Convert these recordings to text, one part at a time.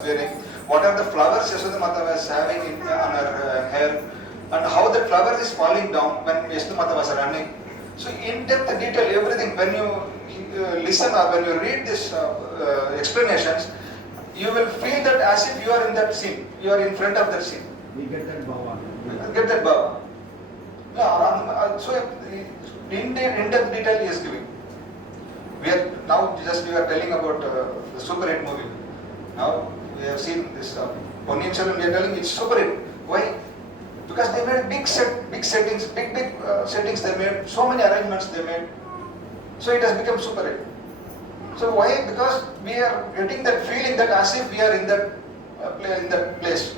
wearing, what are the flowers Yashoda Mata was having on her hair, and how the flower is falling down when Yashoda Mata was running. So in depth detail, everything, when you listen or when you read these explanations, you will feel that as if you are in that scene, you are in front of that scene. We get that bhava. Get that bhava. So in depth detail he is giving. We are telling about the super hit movie. Now we have seen this Ponniyin Selvan. We are telling it's super hit. Why? Because they made big settings. They made so many arrangements. They made, so it has become super hit. So why? Because we are getting that feeling that as if we are in that place.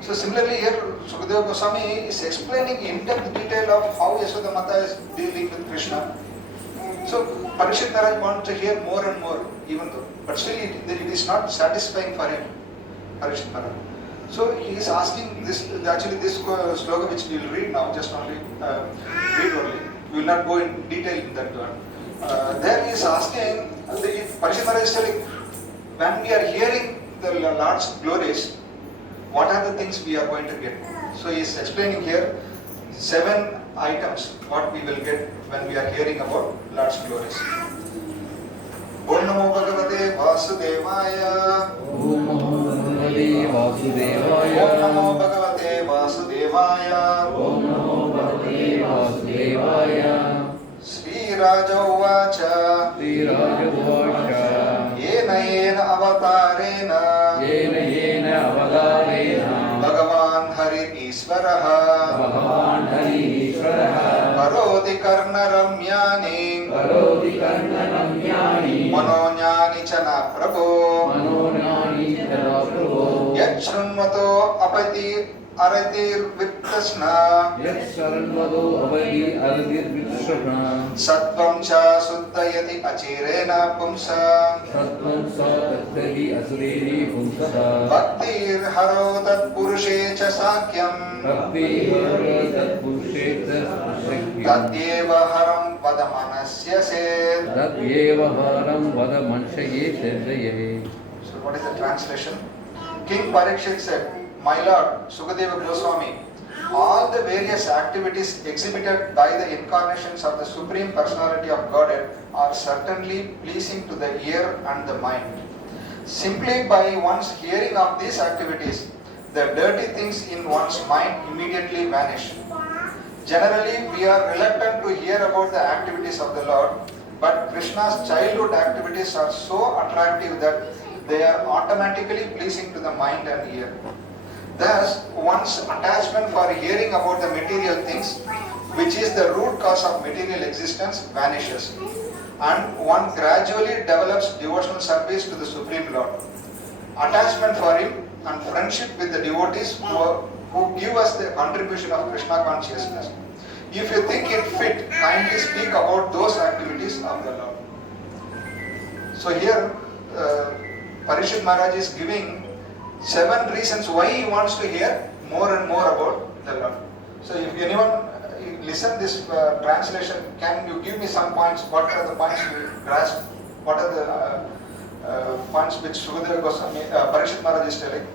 So similarly here, Sukadeva Goswami is explaining in depth detail of how Yashoda Mata is dealing with Krishna. So Parikshit Maharaj wants to hear more and more, even though, but still it is not satisfying for him, Parikshit Maharaj. So he is asking this. Actually, this sloka which we will read now, just only read only. We will not go in detail in that one. There he is asking. Parikshit Maharaj is telling, when we are hearing the Lord's glories, what are the things we are going to get? So he is explaining here 7 items what we will get when we are hearing about Lord's glories. Om Namo Bhagavate Vasudevaya. Om Namo Bhagavate Vasudevaya. Om Namo Bhagavate Vasudevaya. Om Namo Bhagavate Vasudevaya. Sri Raja Uvacha. Sri Raja Uvacha. Yena avatarena. Yena avatarena. Bhagavan Hari Isvaraha. Bhagavan Hari Ishvaraha. Karoti Karna Ramyani. Karoti Karna Ramyani. Manonyani Chana Prabhu. Manonyani Chana Prabhu. Yat Shrunvato Apati Aratir Vittasna. Yat Saranvado Avadi Aradir Vitshrana. Sattvam Cha Suddhayati Achirena Pumsa. Sattvam Sa Tattari Asreri Pumsaha. Bhaktir Haro Tat Purushe Cha Sakyam. Bhakti Hara Tat Purushetha Sakyam. Tatyeva Haram Vadamanasya Sed. Tatyeva Haram Vada Manshaye Sedhaye. So what is the translation? King Parikshit said, My Lord, Sukadeva Goswami, all the various activities exhibited by the incarnations of the Supreme Personality of Godhead are certainly pleasing to the ear and the mind. Simply by one's hearing of these activities, the dirty things in one's mind immediately vanish. Generally, we are reluctant to hear about the activities of the Lord, but Krishna's childhood activities are so attractive that they are automatically pleasing to the mind and ear. Thus, one's attachment for hearing about the material things, which is the root cause of material existence, vanishes, and one gradually develops devotional service to the Supreme Lord. Attachment for Him and friendship with the devotees who give us the contribution of Krishna consciousness. If you think it fit, kindly speak about those activities of the Lord. So here, Parikshit Maharaj is giving 7 reasons why he wants to hear more and more about the Lord. So if anyone listen this translation, can you give me some points? What are the points you grasp? What are the points which Sukadeva Goswami, Parikshit Maharaj is telling?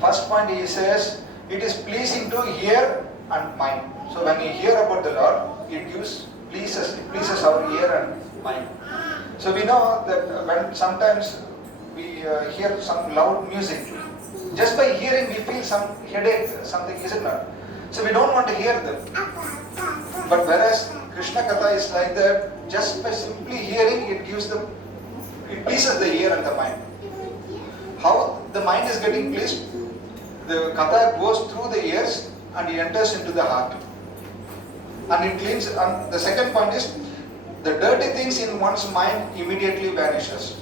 First point he says, it is pleasing to hear and mind. So when we hear about the Lord, it pleases our ear and mind. So we know that when sometimes we hear some loud music, just by hearing we feel some headache, something, is it not? So we don't want to hear them. But whereas Krishna Katha is like that, just by simply hearing it pleases the ear and the mind. How the mind is getting pleased? The Katha goes through the ears and it enters into the heart. And it cleans, and the second point is, the dirty things in one's mind immediately vanishes.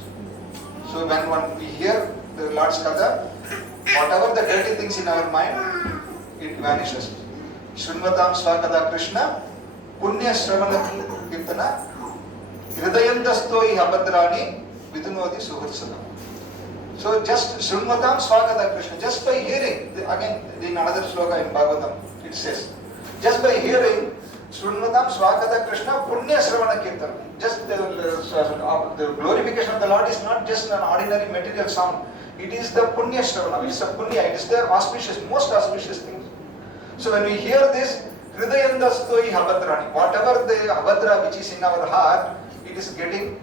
So when we hear the Lord's Katha, whatever the dirty things in our mind, it vanishes. Shrunvatam Svakada Krishna, Punya Shravana Kirtana, Hridayantasto Abhadrani, Vidunodi Suhursadam. So just Shrunvatam Svakada Krishna, just by hearing, again in another sloka in Bhagavatam, it says, just by hearing, Shrunvatam Svakada Krishna Punya Shravana Kirtan. Just the glorification of the Lord is not just an ordinary material sound. It is the punya shravana, it is the punya, it is the auspicious, most auspicious thing. So when we hear this, hridayandastoi habadrani, whatever the habadra which is in our heart, it is getting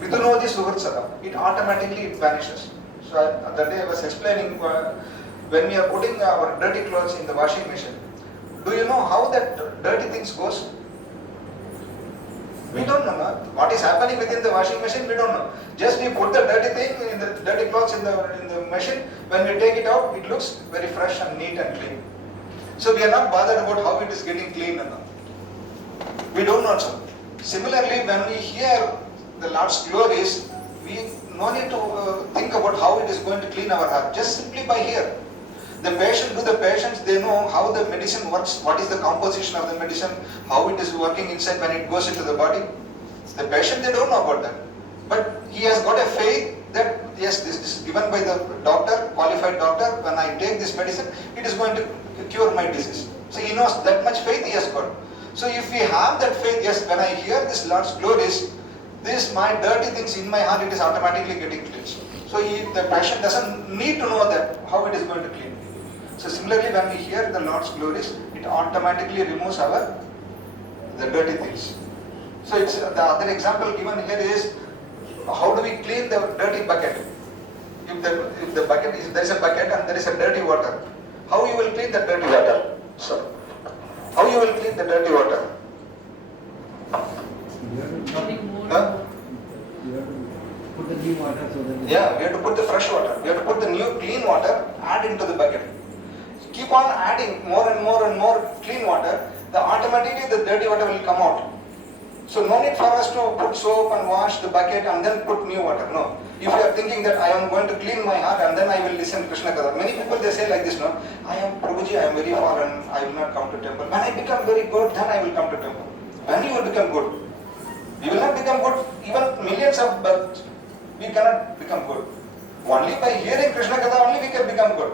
vidunodi suhurtsada. It automatically vanishes. So that day I was explaining when we are putting our dirty clothes in the washing machine. Do you know how that dirty things goes? We don't know. What is happening within the washing machine, we don't know. Just we put the dirty thing in the dirty clothes in the machine. When we take it out, it looks very fresh and neat and clean. So we are not bothered about how it is getting clean and all. We don't know so. Similarly, when we hear the Lord's glories, we no need to think about how it is going to clean our heart. Just simply by hear. The patients, they know how the medicine works, what is the composition of the medicine, how it is working inside when it goes into the body. The patient, they don't know about that. But he has got a faith that, yes, this is given by the doctor, qualified doctor, when I take this medicine, it is going to cure my disease. So he knows that much faith he has got. So if we have that faith, yes, when I hear this Lord's glories, this my dirty things in my heart, it is automatically getting cleansed. So the patient doesn't need to know that, how it is going to clean. So similarly, when we hear the Lord's glories, it automatically removes the dirty things. So it's the other example given here is, how do we clean the dirty bucket? If the bucket is, there is a bucket and there is a dirty water, how you will clean the dirty water? So how you will clean the dirty water? Huh? You have to put the new water so that... Yeah, we have to put the fresh water. We have to put the new clean water, add into the bucket. Keep on adding more and more and more clean water, automatically the dirty water will come out. So no need for us to put soap and wash the bucket and then put new water. No. If you are thinking that I am going to clean my heart and then I will listen to Krishna Katha. Many people they say like this, no, Prabhuji, I am very far and I will not come to temple. When I become very good, then I will come to temple. When you will become good? You will not become good. Even millions of births, we cannot become good. Only by hearing Krishna Katha only we can become good.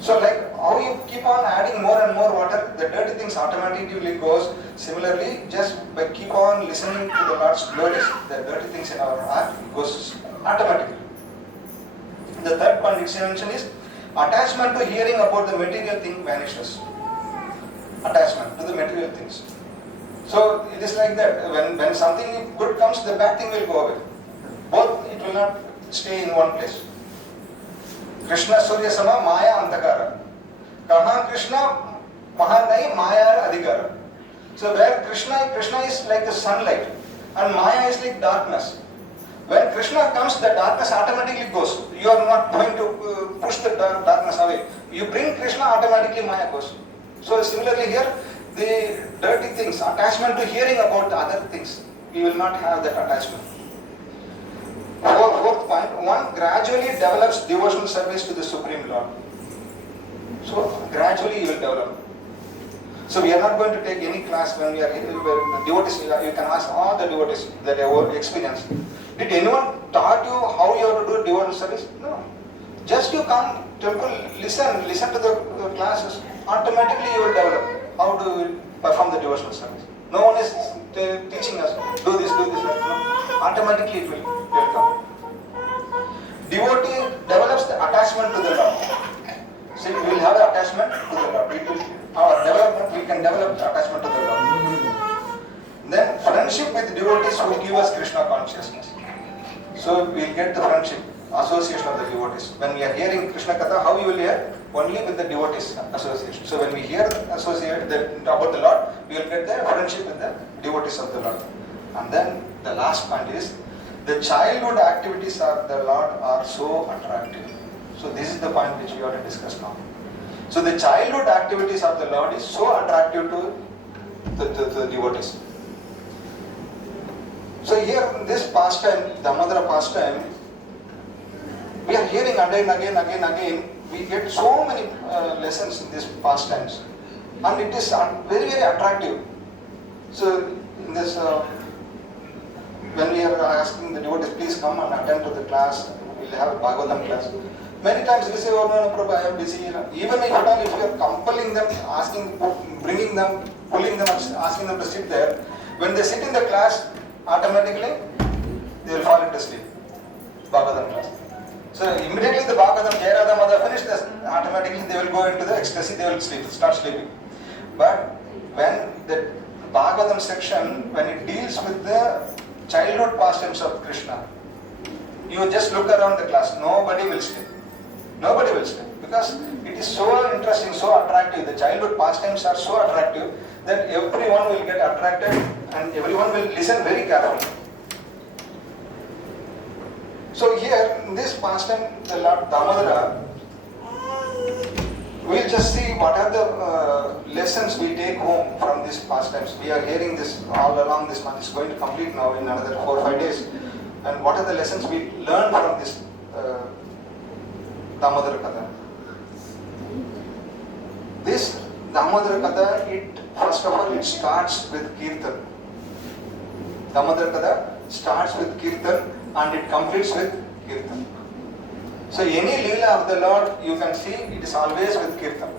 So like how you keep on adding more and more water, the dirty things automatically goes. Similarly, just by keep on listening to the Lord's glories, the dirty things in our heart goes automatically. The third point which I mentioned is attachment to hearing about the material thing vanishes. Attachment to the material things. So it is like that. When something good comes, the bad thing will go away. Both, it will not stay in one place. Krishna Surya Sama Maya Antakara. Kahan Krishna Mahanai Maya Adhikara. So where Krishna is like the sunlight and Maya is like darkness. When Krishna comes, the darkness automatically goes. You are not going to push the darkness away. You bring Krishna, automatically Maya goes. So similarly here, the dirty things, attachment to hearing about the other things, we will not have that attachment. Fourth point, one gradually develops devotional service to the Supreme Lord. So gradually you will develop. So we are not going to take any class when we are here. The devotees, you can ask all the devotees that have experienced. Did anyone taught you how you have to do devotional service? No. Just you come temple, listen to the classes. Automatically you will develop how to perform the devotional service. No one is teaching us, do this. No. Automatically it will come. Devotee develops the attachment to the Lord. See, we will have an attachment to the Lord. Our development, we can develop the attachment to the Lord. Then friendship with devotees will give us Krishna consciousness. So we will get the friendship, association of the devotees. When we are hearing Krishna Katha, how we will hear? Only with the devotees association. So when we hear about the Lord, we will get the friendship with the devotees of the Lord. And then the last point is, the childhood activities of the Lord are so attractive. So this is the point which we have to discuss now. So the childhood activities of the Lord is so attractive to the devotees. So here in this pastime, Damodara pastime, we are hearing again. We get so many lessons in these pastimes, and it is very, very attractive. So in this, when we are asking the devotees, please come and attend to the class, we'll have a Bhagavatam class. Many times we say, oh no, Prabhu, I am busy. Even if you are compelling them, bringing them, pulling them, asking them to sit there, when they sit in the class, automatically they will fall into sleep. Bhagavatam class. So immediately the Bhagavatam, Jayarada Mother finished this, automatically they will go into the ecstasy, they will start sleeping. But when the Bhagavatam section, when it deals with the childhood pastimes of Krishna, you just look around the class, nobody will sleep. Nobody will sleep. Because it is so interesting, so attractive. The childhood pastimes are so attractive that everyone will get attracted and everyone will listen very carefully. So here, in this pastime, the Lord Damodara, we will just see what are the lessons we take home from these pastimes. We are hearing this all along this month. It's going to complete now in another 4 or 5 days. And what are the lessons we learn from this Damodara Katha? This Damodara Katha, first of all, it starts with Kirtan. Damodara Katha starts with Kirtan and it completes with Kirtan. So any Leela of the Lord, you can see it is always with Kirtan.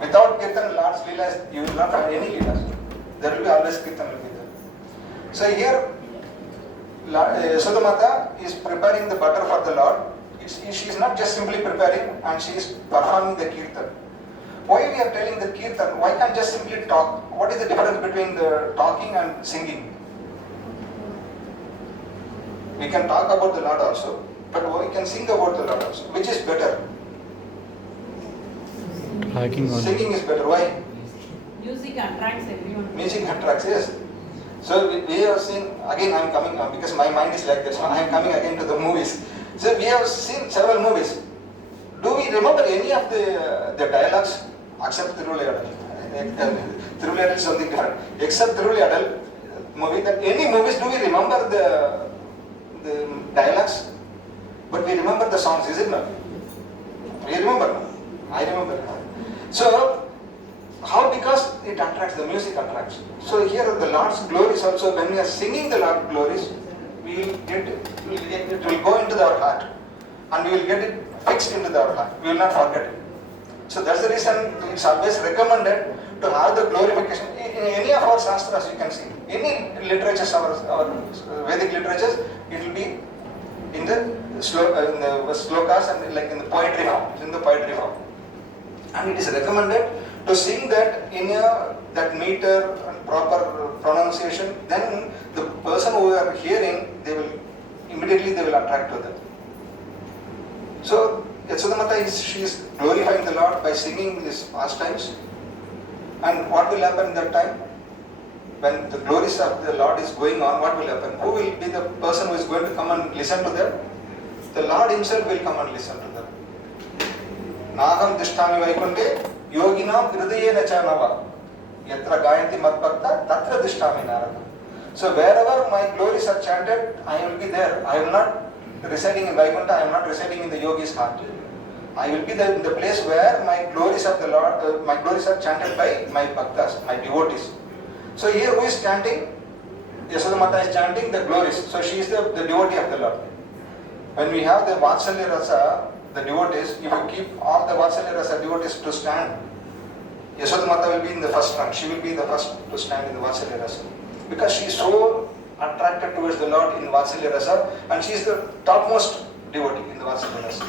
Without Kirtan, Lord's Leela, you will not find any Leelas. There will be always Kirtan will be there. So here, Yashoda Mata is preparing the butter for the Lord. She is not just simply preparing and she is performing the Kirtan. Why we are telling the Kirtan? Why can't just simply talk? What is the difference between the talking and singing? We can talk about the Lord also, but we can sing about the Lord also. Which is better? Singing is better. Why? Music attracts everyone. Music attracts, yes. So we have seen, again I am coming, because my mind is like that, so I am coming again to the movies. So we have seen several movies. Do we remember any of the dialogues except Thiruvilayadal? Thiruvilayadal is something different. Except Thiruvilayadal movie, that any movies, do we remember the dialogues? But we remember the songs, is it not? We remember. I remember. So, how? Because it attracts, the music attracts. So here the Lord's glories also, when we are singing the Lord's glories, it will go into our heart and we will get it fixed into our heart. We will not forget it. So that's the reason it's always recommended to have the glorification. In any of our Shastras you can see, any literatures, our Vedic literatures, it will be in the slokas and like in the poetry form. It's in the poetry form. And it is recommended to sing that in that meter and proper pronunciation. Then the person who are hearing, they will immediately attract to them. So Yashoda Mata she is glorifying the Lord by singing these pastimes. And what will happen that time? When the glories of the Lord is going on, what will happen? Who will be the person who is going to come and listen to them? The Lord himself will come and listen to them. Naham tishtami vaikunte yoginam hridayena chanava yatra gayanti madbhakta tatra tishtami narada. So wherever my glories are chanted, I will be there. I am not residing in Vaikuntha, I am not residing in the yogi's heart. I will be there in the place where my glories of the Lord, my glories are chanted by my bhaktas, my devotees. So here who is chanting? Yashoda Mata is chanting the glories. So she is the devotee of the Lord. When we have the Vatsalya Rasa, the devotees, if you keep all the Vatsalya Rasa devotees to stand, Yashoda Mata will be in the first rank. She will be the first to stand in the Vatsalya Rasa. Because she is so attracted towards the Lord in Vatsalya Rasa, and she is the topmost devotee in the Vatsalya Rasa.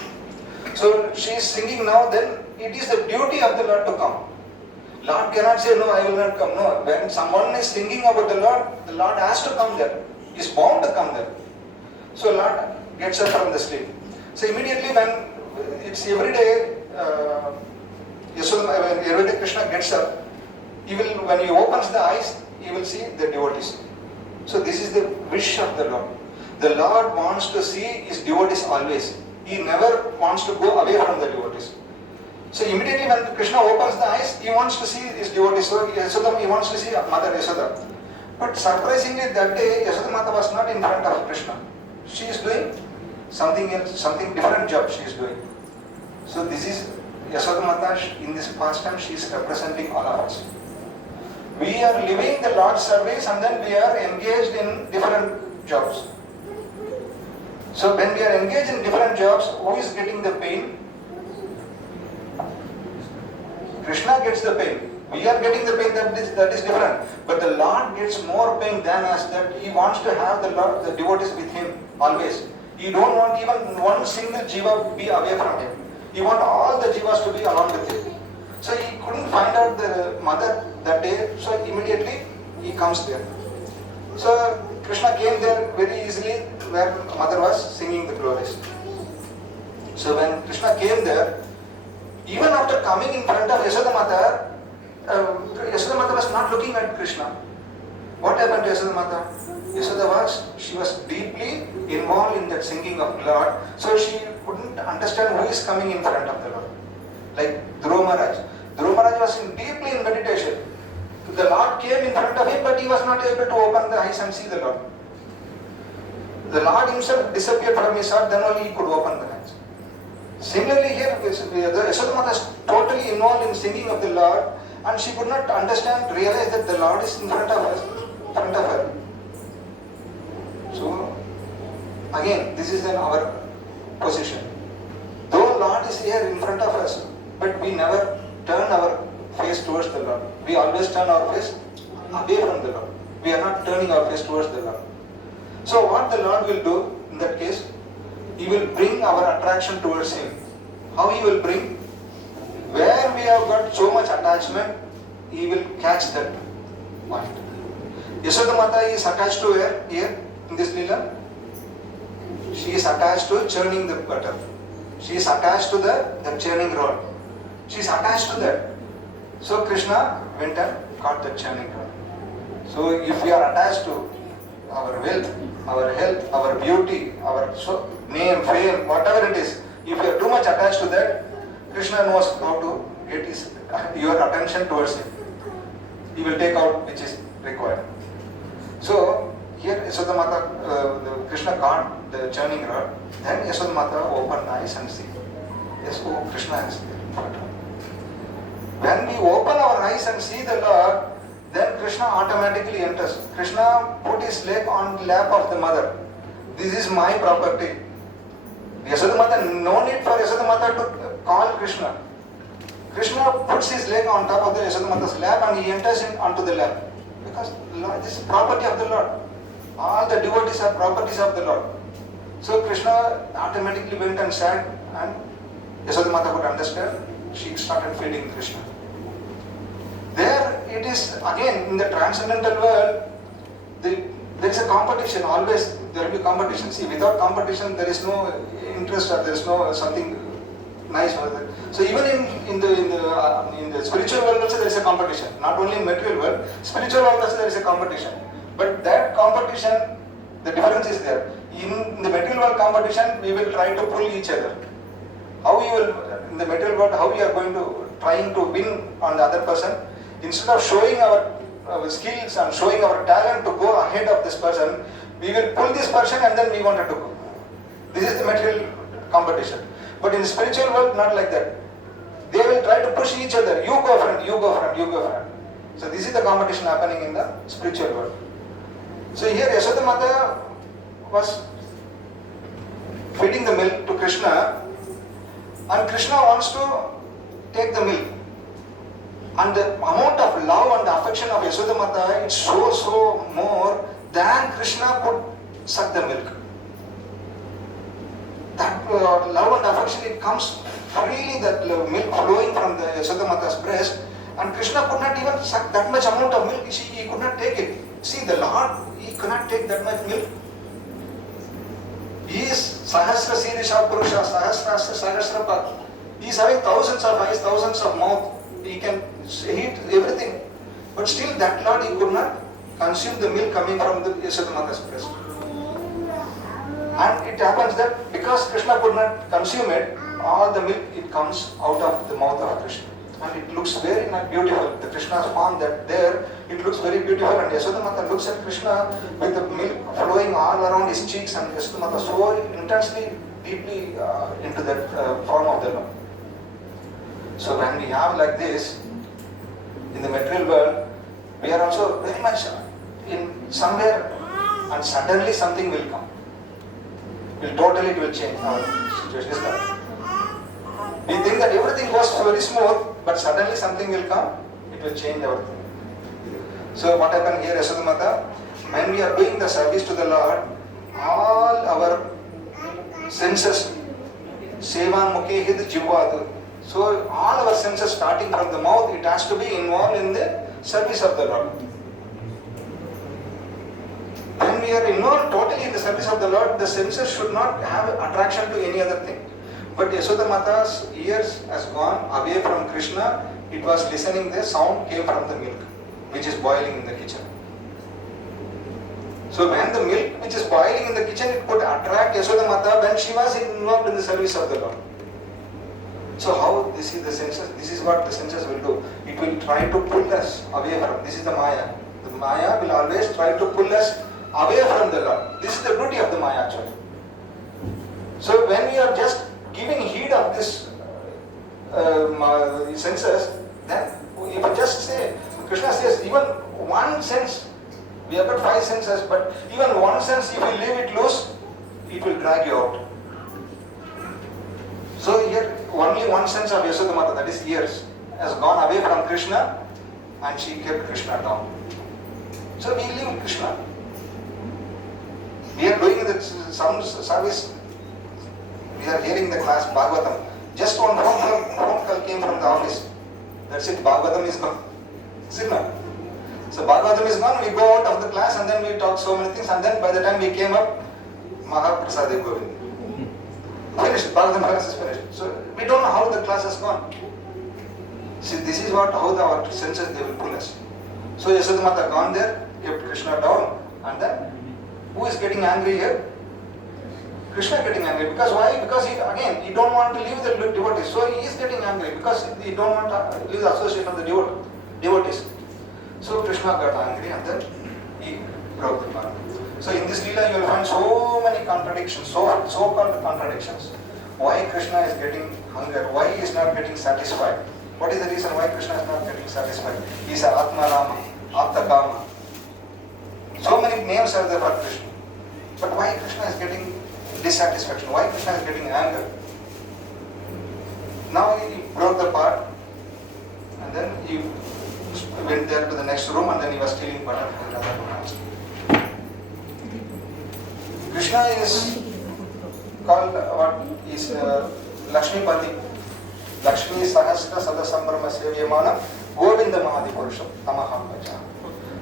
So she is singing now, then it is the duty of the Lord to come. Lord cannot say, no, I will not come. No, when someone is singing about the Lord has to come there. He is bound to come there. So Lord gets up from the sleep. So immediately when it's every day, every day Krishna gets up, when he opens the eyes, he will see the devotees. So this is the wish of the Lord. The Lord wants to see his devotees always. He never wants to go away from the devotees. So immediately when Krishna opens the eyes, he wants to see his devotees. So he wants to see Mother Yashoda. But surprisingly that day, Yashoda Mata was not in front of Krishna. She is doing something else, something different job she is doing. So this is Yashoda Mata, in this pastime she is representing all of us. We are living the Lord's service and then we are engaged in different jobs. So when we are engaged in different jobs, who is getting the pain? Krishna gets the pain. We are getting the pain, that is different. But the Lord gets more pain than us, that he wants to have the devotees with him always. He don't want even one single jiva be away from him. He want all the jivas to be along with him. So he couldn't find out the mother that day, so immediately he comes there. So Krishna came there very easily where mother was singing the glories. So when Krishna came there, even after coming in front of Yashoda Mata, Yashoda Mata was not looking at Krishna. What happened to Yashoda Mata? She was deeply involved in that singing of Lord, so she couldn't understand who is coming in front of the Lord. Like Dhruva Maharaj. Dhruva Maharaj was deeply in meditation. The Lord came in front of him, but he was not able to open the eyes and see the Lord. The Lord himself disappeared from his heart, then only he could open the eyes. Similarly here, Yashoda Mata is totally involved in singing of the Lord, and she could not realize that the Lord is in front of her. So, again, this is our position. Though Lord is here in front of us, but we never turn our face towards the Lord. We always turn our face away from the Lord. We are not turning our face towards the Lord. So what the Lord will do in that case, He will bring our attraction towards Him. How He will bring? Where we have got so much attachment, He will catch that point. Yashoda Mata is attached to where? Here in this Leela? She is attached to churning the butter. She is attached to the churning rod. She is attached to that. So Krishna went and caught the churning rod. So if we are attached to our wealth, our health, our beauty, our name, fame, whatever it is, if you are too much attached to that, Krishna knows how to get your attention towards Him. He will take out which is required. So here Yashoda Mata, Krishna caught the churning rod. Then Yashoda Mata opened eyes and see. Yes, oh, Krishna is there. When we open our eyes and see the Lord, then Krishna automatically enters. Krishna put his leg on the lap of the mother. This is my property. Yashoda Mata, no need for Yashoda Mata to call Krishna. Krishna puts his leg on top of the Yashoda Mata's lap and he enters onto the lap. Because this is property of the Lord. All the devotees are properties of the Lord. So Krishna automatically went and sat, and Yashoda Mata could understand. She started feeding Krishna. There it is again in the transcendental world. There is a competition. Always there will be competition. See, without competition there is no interest or there is no something nice. So even in the spiritual world also there is a competition. Not only in material world, spiritual world also there is a competition. But that competition, the difference is there. In the material world competition, we will try to pull each other. How you will in the material world? How we are going to trying to win on the other person? Instead of showing our skills and showing our talent to go ahead of this person, we will pull this person and then we wanted to go. This is the material competition. But in the spiritual world, not like that. They will try to push each other. You go friend, you go friend, you go friend. So this is the competition happening in the spiritual world. So here Yashoda Mata was feeding the milk to Krishna, and Krishna wants to take the milk. And the amount of love and affection of Yashoda Mata is so more than Krishna could suck the milk. That love and affection, it comes freely, that milk flowing from the Yashoda Mata's breast, and Krishna could not even suck that much amount of milk. He could not take it. See, the Lord, He cannot take that much milk. He is Sahasra Sirisha Purusha, Sahasrasya Sahasrapad. He is having thousands of eyes, thousands of mouth. He can eat everything. But still that Lord, He could not consume the milk coming from the Yashoda Mata's breast. And it happens that because Krishna could not consume it, all the milk, it comes out of the mouth of Krishna. And it looks very beautiful. The Krishna's form that there, it looks very beautiful. And Yashoda Mata looks at Krishna with the milk flowing all around his cheeks, and Yashoda Mata so intensely, deeply into that form of the Lord. So when we have like this, in the material world, we are also very much in somewhere, and suddenly something will come. It will change our situation. Is correct. We think that everything goes very smooth, but suddenly something will come, it will change everything. So what happened here, Yashoda Mata? When we are doing the service to the Lord, all our senses. Sevan Mukhehid Jivadu. So all our senses starting from the mouth, it has to be involved in the service of the Lord. When we are involved totally in the service of the Lord, the senses should not have attraction to any other thing. But Yashoda Mata's ears has gone away from Krishna. It was listening, the sound came from the milk, which is boiling in the kitchen. So when the milk which is boiling in the kitchen, it could attract Yashoda Mata when she was involved in the service of the Lord. So how this is the senses, this is what the senses will do. It will try to pull us away from, this is the Maya. The Maya will always try to pull us away from the Lord. This is the duty of the Maya actually. So when we are just giving heed of this senses, then if you just say, Krishna says even one sense, we have got 5 senses, but even one sense, if you leave it loose, it will drag you out. So here only one sense of Yashoda Mata, that is ears, has gone away from Krishna and she kept Krishna down. So we leave Krishna. We are doing some service. We are hearing the class Bhagavatam. Just one phone call came from the office. That's it, Bhagavatam is gone. Is it not? So Bhagavatam is gone, we go out of the class and then we talk so many things, and then by the time we came up, Mahaprasade Govind. Finished, Bhagavatam class is finished. So we don't know how the class has gone. See, this is what how our senses they will pull us. So Yashoda Mata gone there, kept Krishna down, and then who is getting angry here? Krishna getting angry. Because why? Because he don't want to leave the devotees. So he is getting angry because he don't want to leave the association of the devotees. So Krishna got angry and then he broke the bond. So in this Leela you will find so many contradictions, so-called contradictions. Why Krishna is getting hunger? Why he is not getting satisfied? What is the reason why Krishna is not getting satisfied? He is Atma Rama, Apta Kama. So many names are there for Krishna. But why Krishna is getting dissatisfaction? Why Krishna is getting anger? Now he broke the part and then he went there to the next room and then he was stealing butter from another woman's. Krishna is called what is Lakshmipati. Lakshmi Sahasra Sadasambrama Sevyamana Govinda Mahadi Purusham Tamaham Vacha.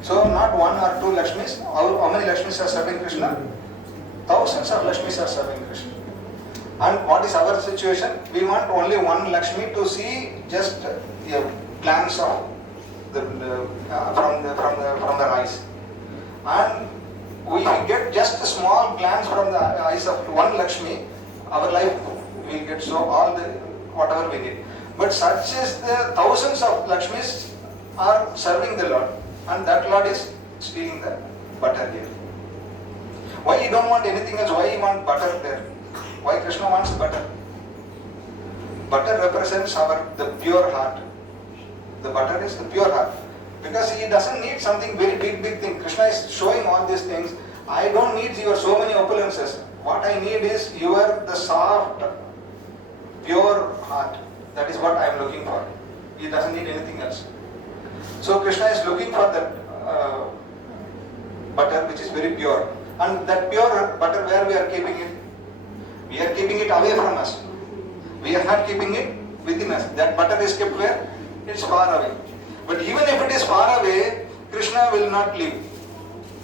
So not one or two Lakshmis. How many Lakshmis are serving Krishna? Thousands of Lakshmis are serving Krishna. And what is our situation? We want only one Lakshmi to see just a glance of from the eyes. And we get just a small glance from the eyes of one Lakshmi, our life will get so all the whatever we need. But such is the thousands of Lakshmis are serving the Lord, and that Lord is stealing the butter here. Why you don't want anything else? Why you want butter there? Why Krishna wants butter? Butter represents the pure heart. The butter is the pure heart. Because he doesn't need something very big thing. Krishna is showing all these things. I don't need your so many opulences. What I need is the soft, pure heart. That is what I am looking for. He doesn't need anything else. So Krishna is looking for that butter which is very pure. And that pure butter, where we are keeping it? We are keeping it away from us. We are not keeping it within us. That butter is kept where? It's far away. But even if it is far away, Krishna will not leave.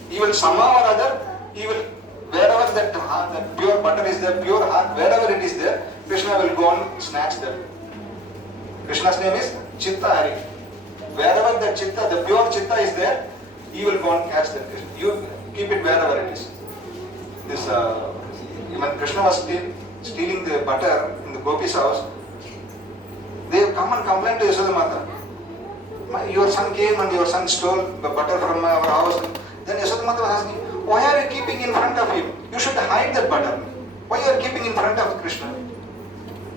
He will somehow or other, he will, wherever that pure butter is there, pure heart, wherever it is there, Krishna will go and snatch that. Krishna's name is Chitta Hari. Wherever the Chitta, the pure Chitta is there, he will go and catch that. You keep it wherever it is. This, when Krishna was stealing the butter in the Gopi's house, they have come and complained to Yashoda Mata. Your son came and your son stole the butter from our house. Then Yashoda Mata was asking, why are you keeping in front of him? You should hide that butter. Why you are keeping in front of Krishna?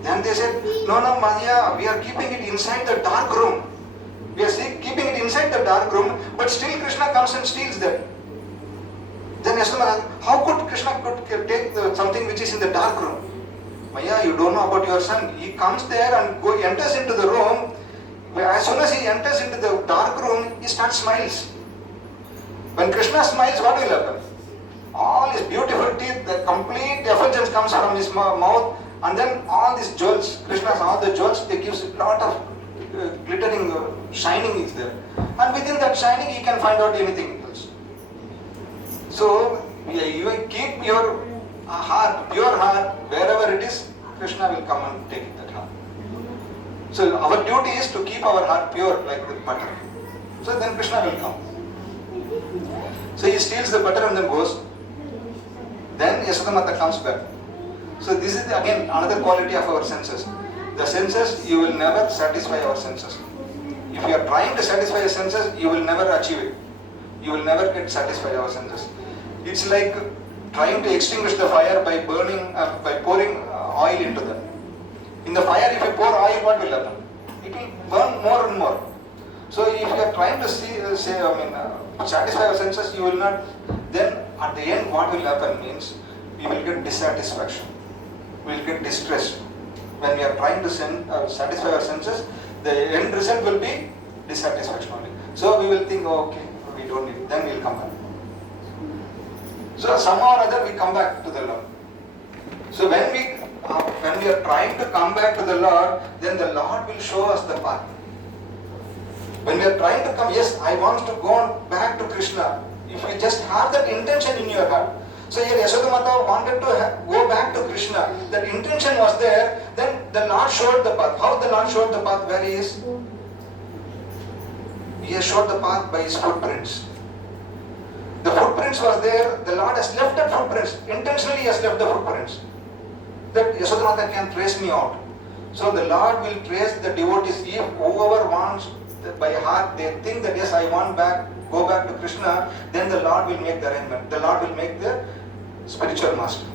Then they said, no, Maya, we are keeping it inside the dark room. We are keeping it inside the dark room, but still Krishna comes and steals them. Then Yashoda Mata asked, how could Krishna take something which is in the dark room? Maya, you don't know about your son. He comes there and enters into the room. As soon as he enters into the dark room, he starts smiles. When Krishna smiles, what will happen? all his beautiful teeth, the complete effulgence comes from his mouth, and then all these jewels, Krishna's all the jewels, they gives a lot of glittering, shining is there. And within that shining, he can find out anything else. So, you keep your heart, pure heart, wherever it is, Krishna will come and take that heart. So, our duty is to keep our heart pure like with butter. So, then Krishna will come. So, he steals the butter and then goes. Then Yasodamata comes back. So, this is again another quality of our senses. The senses, you will never satisfy our senses. If you are trying to satisfy your senses, you will never achieve it. You will never get satisfied our senses. It's like trying to extinguish the fire by pouring oil into them. In the fire, if you pour oil, what will happen? It will burn more and more. So if you are trying to satisfy your senses, you will not. Then at the end, what will happen means we will get dissatisfaction. We will get distressed. When we are trying to satisfy our senses, the end result will be dissatisfaction only. So we will think, oh, okay, we don't need it. Then we will come back. So somehow or other we come back to the Lord. So when we are trying to come back to the Lord, then the Lord will show us the path. When we are trying to come, yes, I want to go back to Krishna. If you just have that intention in your heart. So here Yasodamata wanted to go back to Krishna. That intention was there. Then the Lord showed the path. How the Lord showed the path? Where he is? He has showed the path by his footprints. The footprints was there. The Lord has left that footprints. Intentionally he has left the footprints. That Yasodamata can trace me out. So the Lord will trace the devotees. If whoever wants by heart, they think that yes, I want go back to Krishna, then the Lord will make the arrangement. The Lord will make the spiritual master.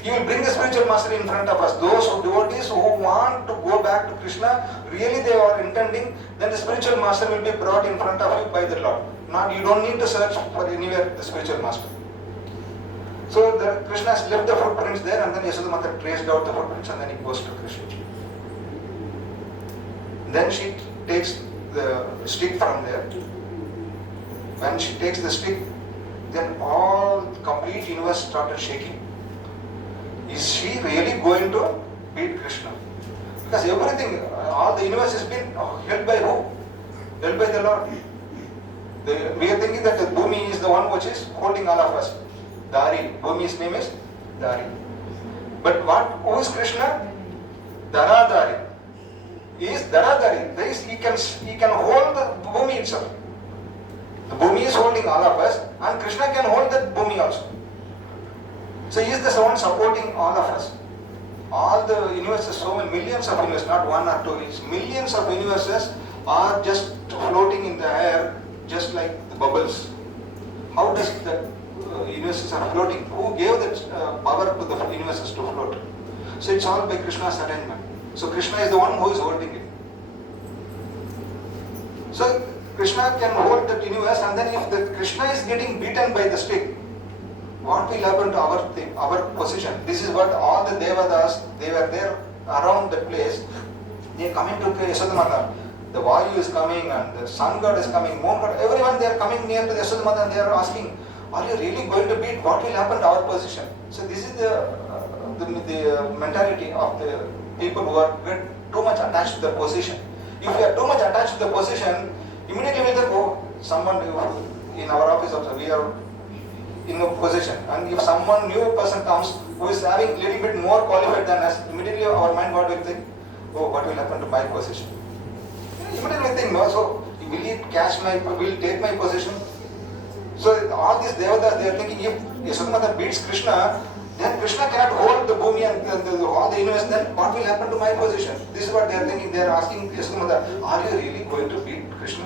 He will bring the spiritual master in front of us. Those devotees who want to go back to Krishna, really they are intending, then the spiritual master will be brought in front of you by the Lord. Not, you don't need to search for anywhere the spiritual master. So Krishna has left the footprints there, and then Yasodamata traced out the footprints, and then he goes to Krishna. Then she takes the stick from there. When she takes the stick, then all the complete universe started shaking. Is she really going to beat Krishna? Because everything, all the universe has been held by who? Held by the Lord. We are thinking that the Bhumi is the one which is holding all of us. Dari. Bhumi's name is Dari. But who is Krishna? Dharadari. He is Dharadari. He can hold the Bhumi itself. The Bhumi is holding all of us, and Krishna can hold that Bhumi also. So he is the one supporting all of us. All the universes, so many millions of universes, not one or two, it's millions of universes are just floating in the air, just like the bubbles. How does the universes are floating? Who gave that power to the universes to float? So it's all by Krishna's arrangement. So Krishna is the one who is holding it. So Krishna can hold that universe, and then if the Krishna is getting beaten by the stick, what will happen to our position? This is what all the Devadas, they were there around the place. They are coming to Yasodamata. The Vayu is coming, and the sun god is coming, moon god, everyone they are coming near to Yasodamata, and they are asking, are you really going to beat? What will happen to our position? So this is the mentality of the people who are too much attached to the position. If we are too much attached to the position, immediately we think, oh, someone in our office also, we are in a position, and if someone new person comes who is having a little bit more qualified than us, immediately our mind what will think, oh, what will happen to my position? Immediately think, no, so will he will take my position? So all these devatas, they are thinking, if Yasodamata beats Krishna, then Krishna cannot hold the Bhumi and all the universe, then what will happen to my position? This is what they are thinking. They are asking Yasodamata, are you really going to beat Krishna?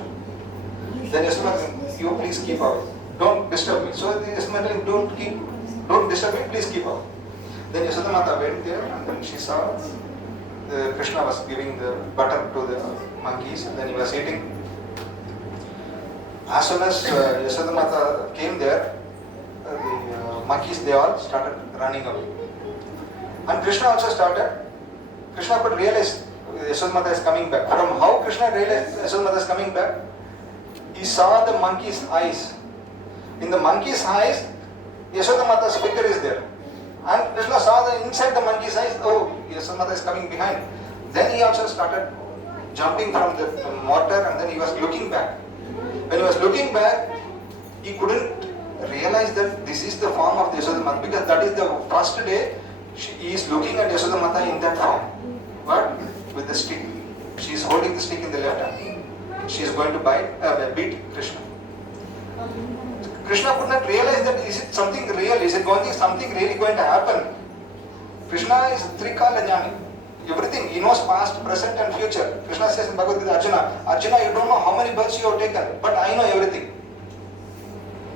Then Yasodamata, you please keep out. Don't disturb me. So Yasodamata, don't disturb me, please keep out. Then Yasodamata went there, and then she saw Krishna was giving the butter to the monkeys, and then he was eating. As soon as Yasodamata came there, the monkeys, they all started running away. And Krishna also started. Krishna could realize Yasodamata is coming back. From how Krishna realized Yasodamata is coming back, he saw the monkey's eyes. In the monkey's eyes, Yashoda Mata's figure is there. And Krishna saw the inside the monkey's eyes, oh, Yashoda Mata is coming behind. Then he also started jumping from the mortar and then he was looking back. When he was looking back, he couldn't realize that this is the form of the Yashoda Mata because that is the first day he is looking at Yashoda Mata in that form. But with the stick. She is holding the stick in the left hand. She is going to beat Krishna. Krishna could not realize that is it something real? Is it something really going to happen? Krishna is Trikala Jnani. Everything, he knows past, present and future. Krishna says in Bhagavad Gita, Arjuna, you don't know how many births you have taken, but I know everything.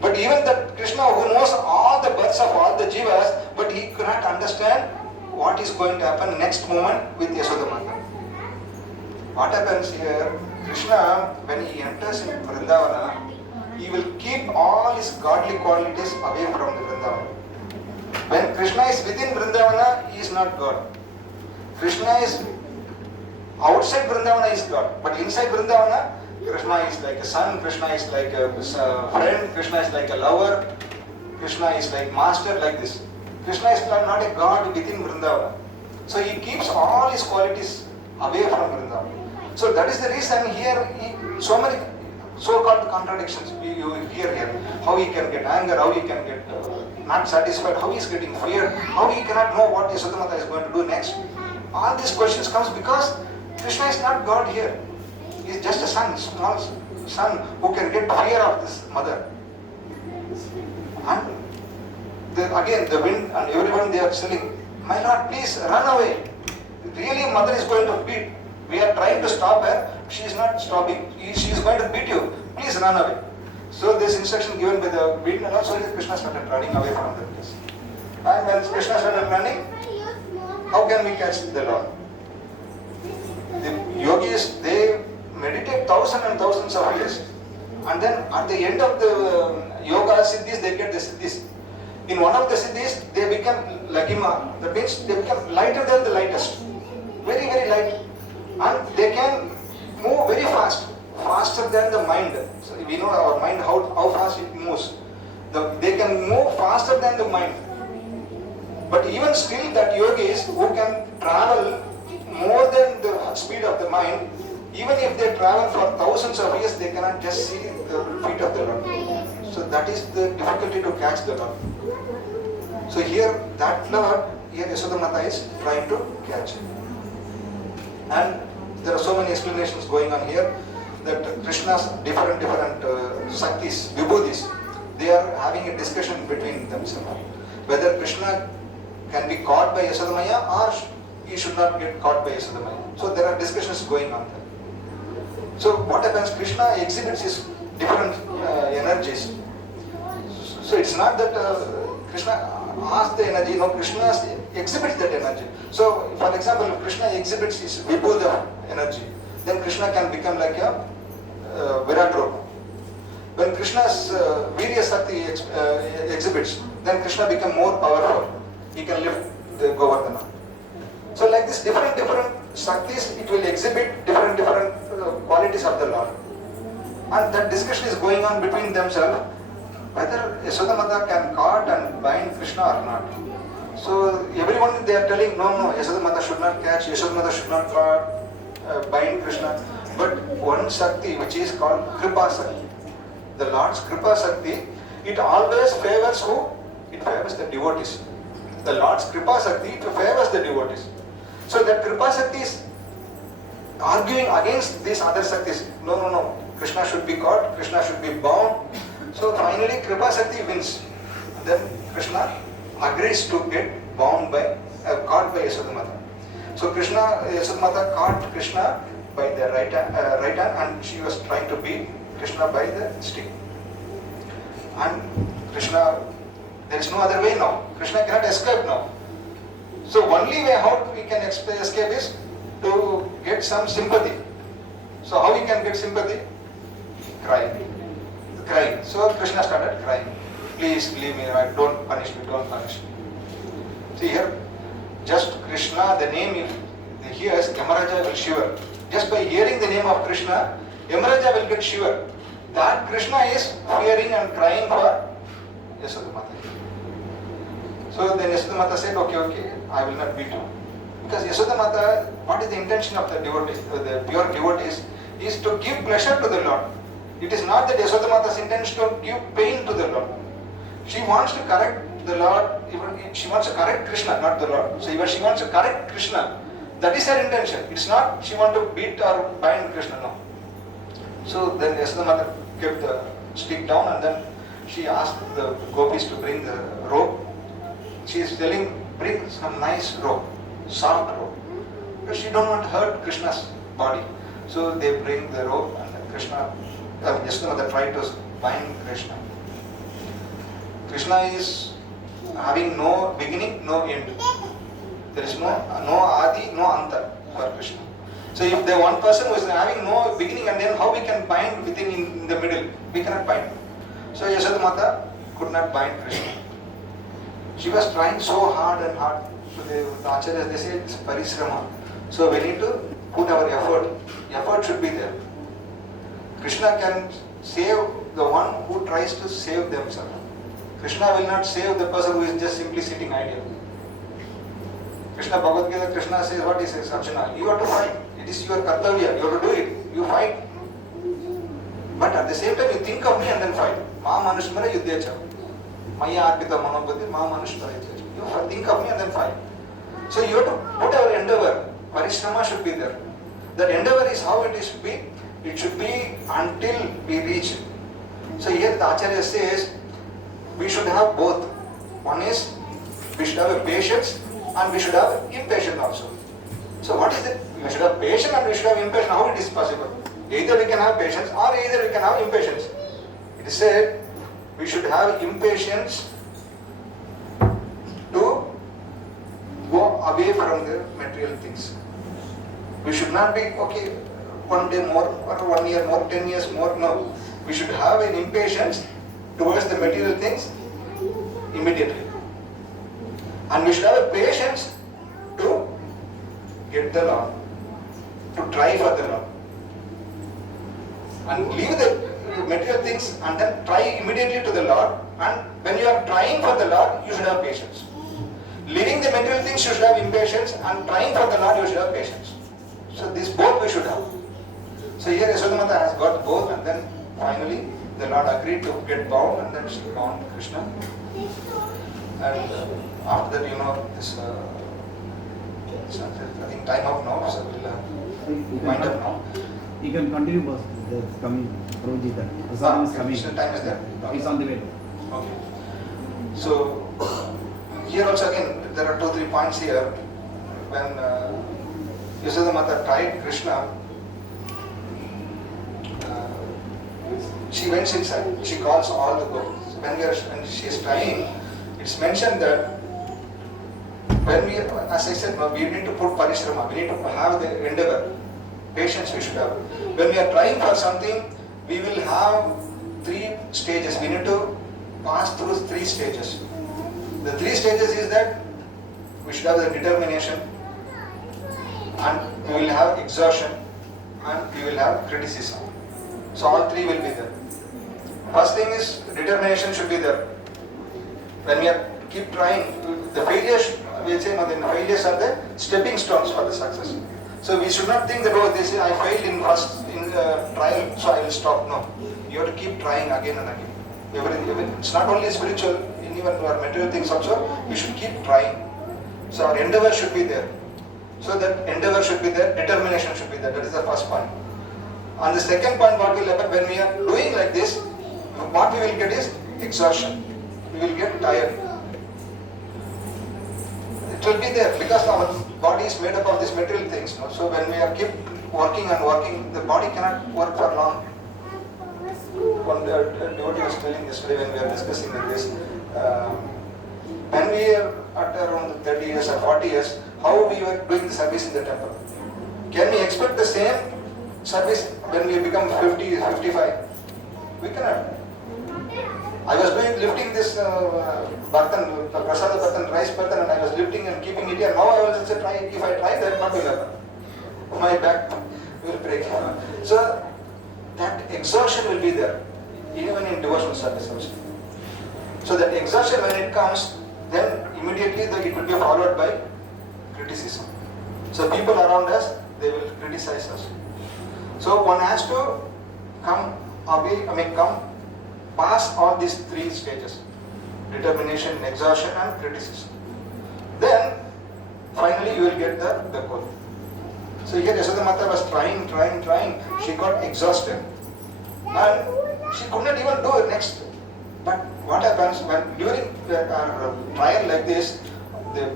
But even that Krishna who knows all the births of all the jivas, but he cannot understand what is going to happen next moment with Yashoda Mata. What happens here, Krishna, when he enters in Vrindavana, he will keep all his godly qualities away from the Vrindavana. When Krishna is within Vrindavana, he is not God. Krishna is outside Vrindavana is God, but inside Vrindavana, Krishna is like a son, Krishna is like a friend, Krishna is like a lover, Krishna is like master, like this. Krishna is not a God within Vrindavana. So he keeps all his qualities away from Vrindavana. So that is the reason here, so many so-called contradictions you hear here. How he can get anger, how he can get not satisfied, how he is getting feared, how he cannot know what Yashoda Mata is going to do next. All these questions comes because Krishna is not God here. He is just a son, small son who can get fear of this mother. And again the wind and everyone they are saying, my Lord, please run away. Really mother is going to beat. We are trying to stop her. She is not stopping. She is going to beat you. Please run away. So this instruction given by the wind and also Krishna started running away from the place. And when Krishna started running, how can we catch the Lord? The yogis, they meditate thousands and thousands of years. And then at the end of the yoga siddhis, they get the siddhis. In one of the siddhis, they become lagima. That means they become lighter than the lightest. Very, very light. And they can move very fast, faster than the mind. So we know our mind, how fast it moves. They can move faster than the mind. But even still that yogis who can travel more than the speed of the mind, even if they travel for thousands of years, they cannot just see the feet of the Lord. So that is the difficulty to catch the Lord. So here, that Lord, here Yashoda Mata is trying to catch him. And there are so many explanations going on here that Krishna's different Shaktis, Vibhudis, they are having a discussion between themselves. Whether Krishna can be caught by Yashoda Maya or he should not get caught by Yashoda Maya. So there are discussions going on there. So what happens, Krishna exhibits his different energies. So it's not that Krishna asks the energy, no, Krishna exhibits that energy. So for example, if Krishna exhibits his Vibhuda energy, then Krishna can become like a Virat Rupa. When Krishna's Virya Sakti exhibits, then Krishna becomes more powerful. He can lift the Govardhana. So like this, different Shaktis, it will exhibit different qualities of the Lord. And that discussion is going on between themselves, whether Yashoda Mata can caught and bind Krishna or not. So everyone they are telling, no, Yashoda Mata should not catch, Yashoda Mata should not bind Krishna. But one Shakti which is called Kripa Shakti, the Lord's Kripa Shakti, it always favors who? It favors the devotees. The Lord's Kripa Shakti, it favors the devotees. So that Kripa Shakti is arguing against these other Shaktis. No, Krishna should be caught, Krishna should be bound. So finally Kripa Shakti wins. Then Krishna agrees to get bound by, caught by Yashoda Mata. So Yashoda Mata caught Krishna by the right hand and she was trying to beat Krishna by the stick. And Krishna, there is no other way now. Krishna cannot escape now. So only way how we can escape is to get some sympathy. So how we can get sympathy? Crying. So Krishna started crying. Please leave me, don't punish me. See here, just Krishna, the name if he hears, Yamaraja will shiver. Just by hearing the name of Krishna, Yamaraja will get shiver. That Krishna is fearing and crying for Yashoda Mata. So then Yashoda Mata said, okay, I will not beat you. Because Yashoda Mata, what is the intention of the devotees, the pure devotees, is to give pleasure to the Lord. It is not that Yashoda Mata's intention to give pain to the Lord. She wants to correct the Lord, even she wants to correct Krishna, not the Lord. So even she wants to correct Krishna. That is her intention. It's not she wants to beat or bind Krishna, no. So then Yashoda Mata kept the stick down and then she asked the gopis to bring the rope. She is telling, bring some nice rope, soft rope. Because she don't want to hurt Krishna's body. So they bring the rope and then Yashoda Mata tried to bind Krishna. Krishna is having no beginning, no end. There is no adi, no anta for Krishna. So if the one person who is having no beginning and end, how we can bind within in the middle? We cannot bind. So Yashoda Mata could not bind Krishna. She was trying so hard and hard. So the acharyas, they say it's parishrama. So we need to put our effort. Effort should be there. Krishna can save the one who tries to save themselves. Krishna will not save the person who is just simply sitting idle. Krishna Bhagavad Gita, Krishna says, what he says, Arjuna, you have to fight. It is your kartavya, you have to do it. You fight. But at the same time, you think of me and then fight. Ma manushmara yuddhecha. Maya arpita manobuddhi, ma manushmara yuddhecha. You think of me and then fight. So you have to put our endeavor. Parishrama should be there. That endeavor is how it should be. It should be until we reach. So here the Acharya says, we should have both. One is, we should have a patience and we should have impatience also. So what is it? We should have patience and we should have impatience. How it is possible? Either we can have patience or either we can have impatience. It is said, we should have impatience to go away from the material things. We should not be, okay, one day more or 1 year more, 10 years more. No. We should have an impatience towards the material things immediately. And we should have a patience to get the Lord, to try for the Lord. And leave the material things and then try immediately to the Lord. And when you are trying for the Lord, you should have patience. Leaving the material things, you should have impatience, and trying for the Lord, you should have patience. So these both we should have. So here Yashoda Mata has got both, and then finally the Lord agreed to get bound, and then she bound Krishna. And after that, this I think time up now, so we'll wind up now. You can continue, boss. It's coming. Prabhuji, the song is coming. Still time is there? It's on the way. Okay. So here also again, there are 2-3 points here. When Yashoda Mata tried Krishna, she went inside. She calls all the gopis. When she is trying, it's mentioned that when we, as I said, we need to put parishrama. We need to have the endeavor. Patience we should have. When we are trying for something, we will have 3 stages. We need to pass through 3 stages. The 3 stages is that we should have the determination, and we will have exhaustion, and we will have criticism. So all 3 will be there. First thing is determination should be there. When we keep trying, the failures, we say, the failures are the stepping stones for the success. So we should not think that, oh, they say I failed in trial, so I will stop. No, you have to keep trying again and again. It's not only spiritual, even our material things also, we should keep trying. So our endeavor should be there. So that endeavor should be there, determination should be there. That is the first point. And the second point, what will happen when we are doing like this, what we will get is exhaustion. We will get tired. It will be there because our body is made up of these material things. No? So when we are keep working and working, the body cannot work for long. One devotee was telling yesterday when we were discussing this, when we are at around 30 years or 40 years, how we were doing the service in the temple. Can we expect the same service when we become 50, 55? We cannot. I was lifting this bartan, prasada bartan, rice bartan, and I was lifting and keeping it here. Now I will also try, if I try that, what will happen? My back will break. So that exhaustion will be there, even in devotional service also. So that exhaustion, when it comes, then immediately immediately it will be followed by criticism. So people around us, they will criticize us. So one has to come past all these three stages: determination, exhaustion, and criticism. Then finally you will get the goal. So here Yashoda Mata was trying. She got exhausted and she could not even do it next. But what happens when during our trial like this, the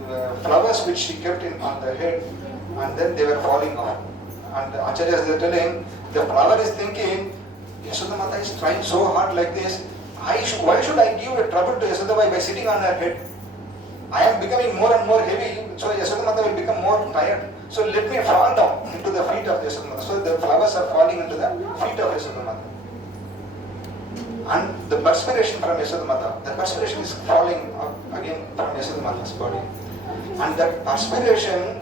flowers which she kept on the head, and then they were falling off. And the acharyas, they are telling, the flower is thinking, Yashoda Mata is trying so hard like this. Why should I give a trouble to Yashoda by sitting on her head? I am becoming more and more heavy, so Yashoda Mata will become more tired. So let me fall down into the feet of Yashoda Mata. So the flowers are falling into the feet of Yashoda Mata. And the perspiration from Yashoda Mata, the perspiration is falling up again from Yashoda Mata's body. And that perspiration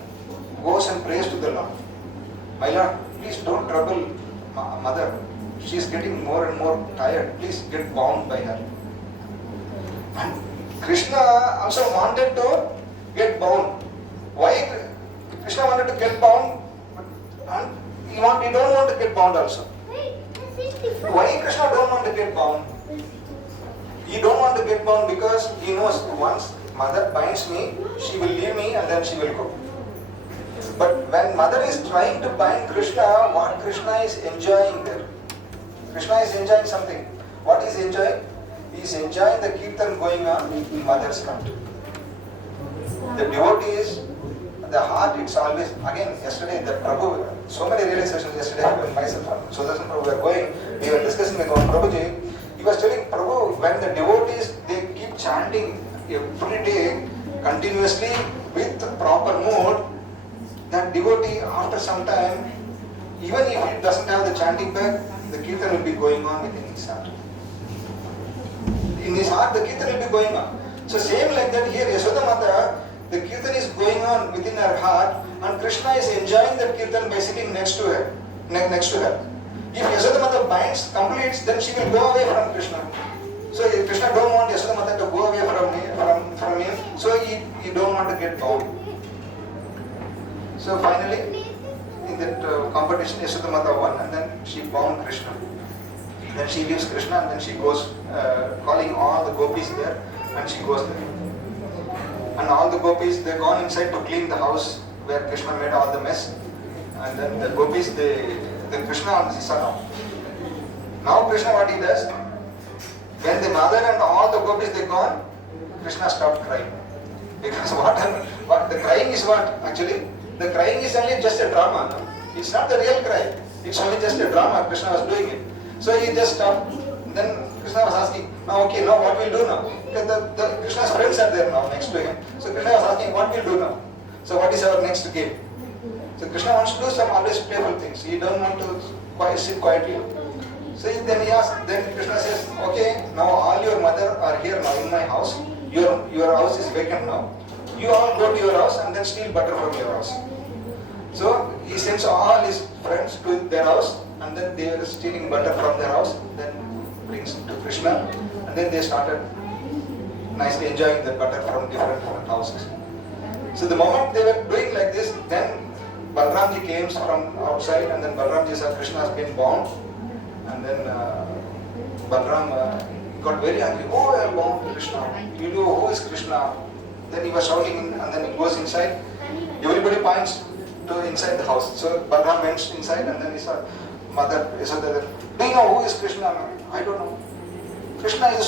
goes and prays to the Lord. My Lord, please don't trouble mother. She is getting more and more tired. Please get bound by her. And Krishna also wanted to get bound. Why Krishna wanted to get bound? And he don't want to get bound also. Why Krishna don't want to get bound? He don't want to get bound because he knows once mother binds me, she will leave me and then she will go. But when mother is trying to bind Krishna, what Krishna is enjoying there? Krishna is enjoying something. What is enjoying? He is enjoying the kirtan going on in mother's front. The devotees, the heart, it's always, again, yesterday, the Prabhu, so many realizations yesterday, when myself and Sudarshan Prabhu were going, we were discussing with Prabhuji. He was telling Prabhu, when the devotees, they keep chanting every day, continuously, with proper mood, that devotee, after some time, even if it doesn't have the chanting back, the kirtan will be going on within his heart. In his heart, the kirtan will be going on. So same like that here, Yashoda Mata, the kirtan is going on within her heart, and Krishna is enjoying that kirtan by sitting next to her. If Yashoda Mata binds, completes, then she will go away from Krishna. So Krishna don't want Yashoda Mata to go away from him, so he don't want to get bound. So finally, in that competition, Yashoda Mata won, and then she bound Krishna. Then she leaves Krishna, and then she goes calling all the gopis there, and she goes there. And all the gopis, they gone inside to clean the house where Krishna made all the mess. And then the gopis, the Krishna on the son. Now Krishna, what he does? When the mother and all the gopis they gone, Krishna stopped crying. Because what the crying is what actually? The crying is only just a drama. No? It's not the real cry. It's only just a drama. Krishna was doing it. So he just stopped. Then Krishna was asking, now okay, now what we'll do now? Because the Krishna's friends are there now next to him. So Krishna was asking, what we'll do now? So what is our next game? So Krishna wants to do some always playful things. He don't want to sit quietly. So then he asked, then Krishna says, okay, now all your mother are here now in my house. Your house is vacant now. You all go to your house and then steal butter from your house. So he sends all his friends to their house, and then they were stealing butter from their house, then brings to Krishna, and then they started nicely enjoying the butter from different houses. So the moment they were doing like this, then Balramji came from outside, and then Balramji said Krishna has been bound, and then Balram got very angry. Oh, I am bound Krishna. You know who is Krishna? Then he was shouting, and then he goes inside. Everybody points to inside the house. So Balram went inside, and then he saw mother. Do you know who is Krishna? I don't know. Krishna is